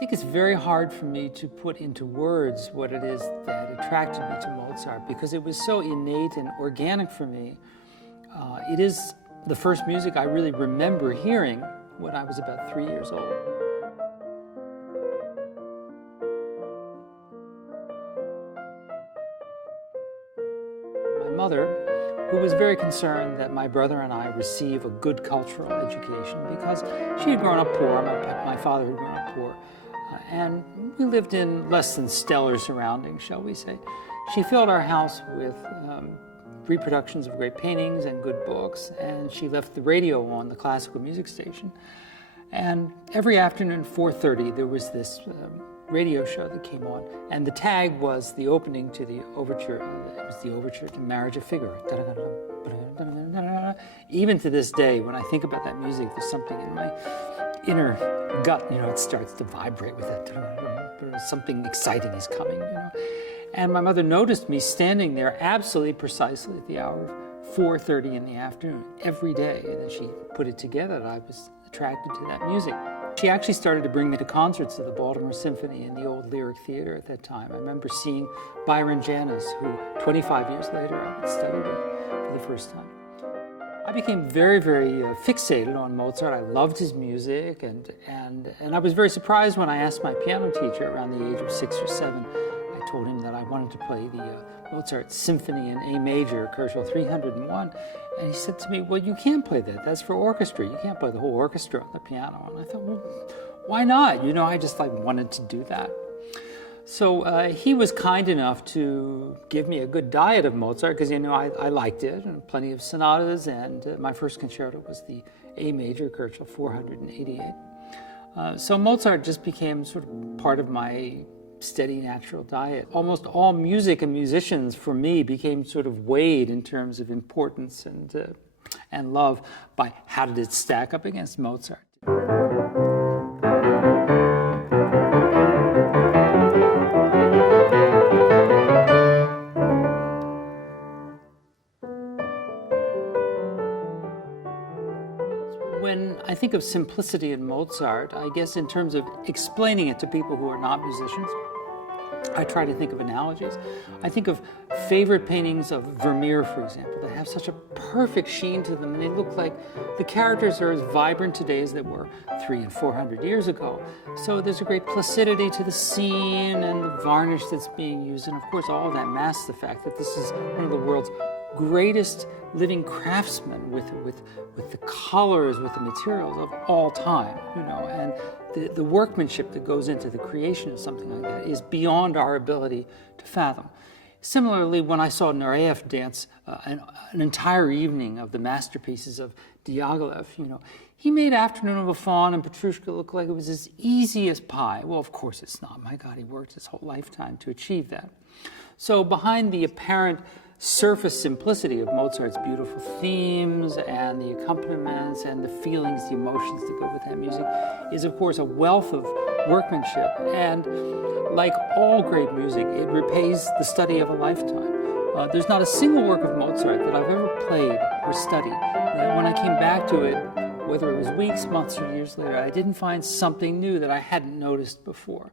think it's very hard for me to put into words what it is that attracted me to Mozart, because it was so innate and organic for me. It is the first music I really remember hearing when I was about 3 years old. My mother, who was very concerned that my brother and I receive a good cultural education, because she had grown up poor, my father had grown up poor, and we lived in less than stellar surroundings, shall we say. She filled our house with reproductions of great paintings and good books, and she left the radio on, the classical music station. And every afternoon at 4:30 there was this radio show that came on, and the tag was the opening to the overture. It was the overture to Marriage of Figaro. Even to this day, when I think about that music, there's something in my inner gut, it starts to vibrate with it. Something exciting is coming, And my mother noticed me standing there absolutely precisely at the hour of 4:30 in the afternoon every day, and then she put it together that I was attracted to that music. She actually started to bring me to concerts of the Baltimore Symphony and the old Lyric Theater at that time. I remember seeing Byron Janis, who 25 years later I had studied with for the first time. I became very, very fixated on Mozart. I loved his music, and I was very surprised when I asked my piano teacher around the age of 6 or 7. I told him that I wanted to play the Mozart Symphony in A major, Koszul 301, and he said to me, "Well, you can't play that. That's for orchestra. You can't play the whole orchestra on the piano." And I thought, well, why not? I just wanted to do that. So he was kind enough to give me a good diet of Mozart, because I liked it, and plenty of sonatas, and my first concerto was the A major, Koszul 488. So Mozart just became sort of part of my steady natural diet. Almost all music and musicians for me became sort of weighed in terms of importance and love by how did it stack up against Mozart. When I think of simplicity in Mozart, I guess in terms of explaining it to people who are not musicians, I try to think of analogies. I think of favorite paintings of Vermeer, for example, that have such a perfect sheen to them, and they look like the characters are as vibrant today as they were 300 and 400 years ago. So there's a great placidity to the scene and the varnish that's being used, and of course all of that masks the fact that this is one of the world's greatest living craftsmen with the colors, with the materials of all time, and the workmanship that goes into the creation of something like that is beyond our ability to fathom. Similarly, when I saw Nureyev dance an entire evening of the masterpieces of Diaghilev, he made Afternoon of a Faun and Petrushka look like it was as easy as pie. Well, of course it's not. My God, he worked his whole lifetime to achieve that. So behind the apparent surface simplicity of Mozart's beautiful themes and the accompaniments and the feelings, the emotions that go with that music is, of course, a wealth of workmanship. And like all great music, it repays the study of a lifetime. There's not a single work of Mozart that I've ever played or studied that when I came back to it, whether it was weeks, months, or years later, I didn't find something new that I hadn't noticed before.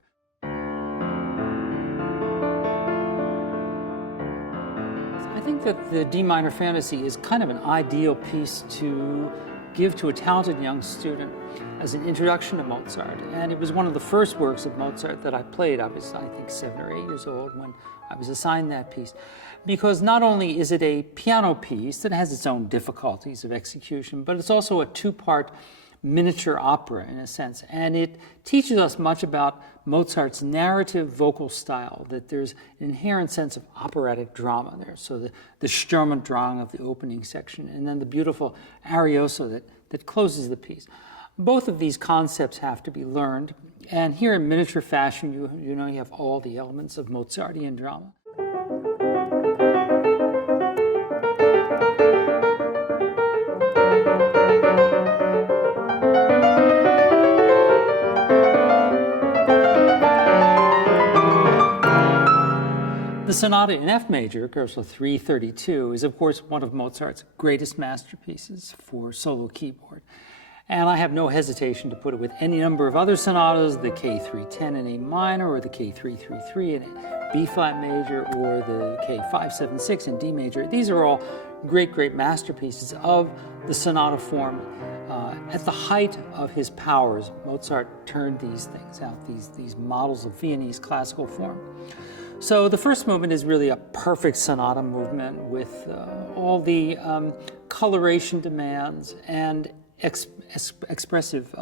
I think that the D minor Fantasy is kind of an ideal piece to give to a talented young student as an introduction to Mozart. And it was one of the first works of Mozart that I played. I was, I think, 7 or 8 years old when I was assigned that piece. Because not only is it a piano piece that has its own difficulties of execution, but it's also a 2-part miniature opera in a sense. And it teaches us much about Mozart's narrative vocal style, that there's an inherent sense of operatic drama there. So the Sturm und Drang of the opening section, and then the beautiful arioso that closes the piece. Both of these concepts have to be learned. And here in miniature fashion, you have all the elements of Mozartian drama. The Sonata in F major, Koszul 332, is of course one of Mozart's greatest masterpieces for solo keyboard. And I have no hesitation to put it with any number of other sonatas, the K310 in A minor, or the K333 in B flat major, or the K576 in D major. These are all great, great masterpieces of the sonata form. At the height of his powers, Mozart turned these things out, these models of Viennese classical form. So the first movement is really a perfect sonata movement with all the coloration demands and expressive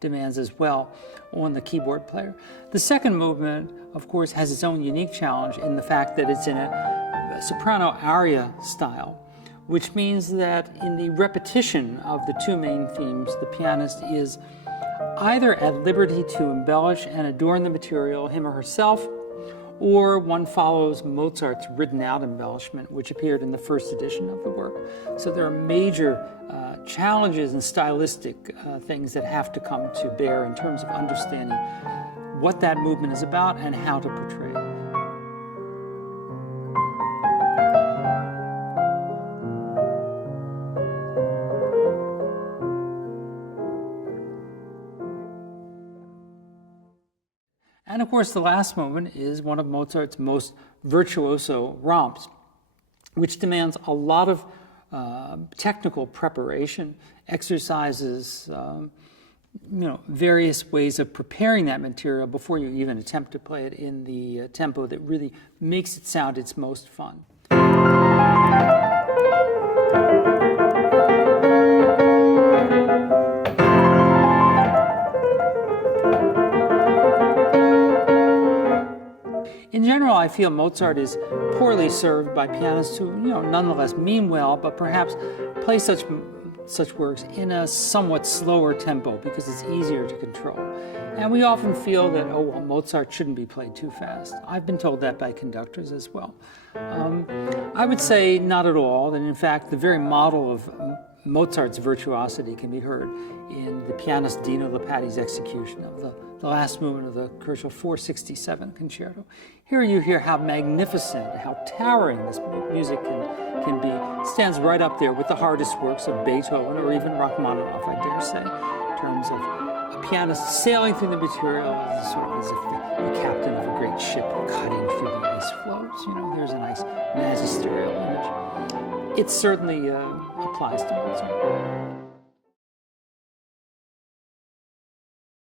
demands as well on the keyboard player. The second movement, of course, has its own unique challenge in the fact that it's in a soprano aria style, which means that in the repetition of the two main themes, the pianist is either at liberty to embellish and adorn the material, him or herself, or one follows Mozart's written out embellishment, which appeared in the first edition of the work. So there are major challenges and stylistic things that have to come to bear in terms of understanding what that movement is about and how to portray it. And of course, the last movement is one of Mozart's most virtuoso romps, which demands a lot of technical preparation, exercises, various ways of preparing that material before you even attempt to play it in the tempo that really makes it sound its most fun. In general, I feel Mozart is poorly served by pianists who, nonetheless mean well, but perhaps play such works in a somewhat slower tempo because it's easier to control. And we often feel that, Mozart shouldn't be played too fast. I've been told that by conductors as well. I would say not at all, and in fact, the very model of Mozart's virtuosity can be heard in the pianist Dino Lipati's execution of the last movement of the Kochel 467 concerto. Here you hear how magnificent, how towering this music can be. It stands right up there with the hardest works of Beethoven or even Rachmaninoff, I dare say, in terms of a pianist sailing through the material sort of as if the captain of a great ship cutting through the ice floes. There's a nice magisterial image. It certainly applies to Mozart.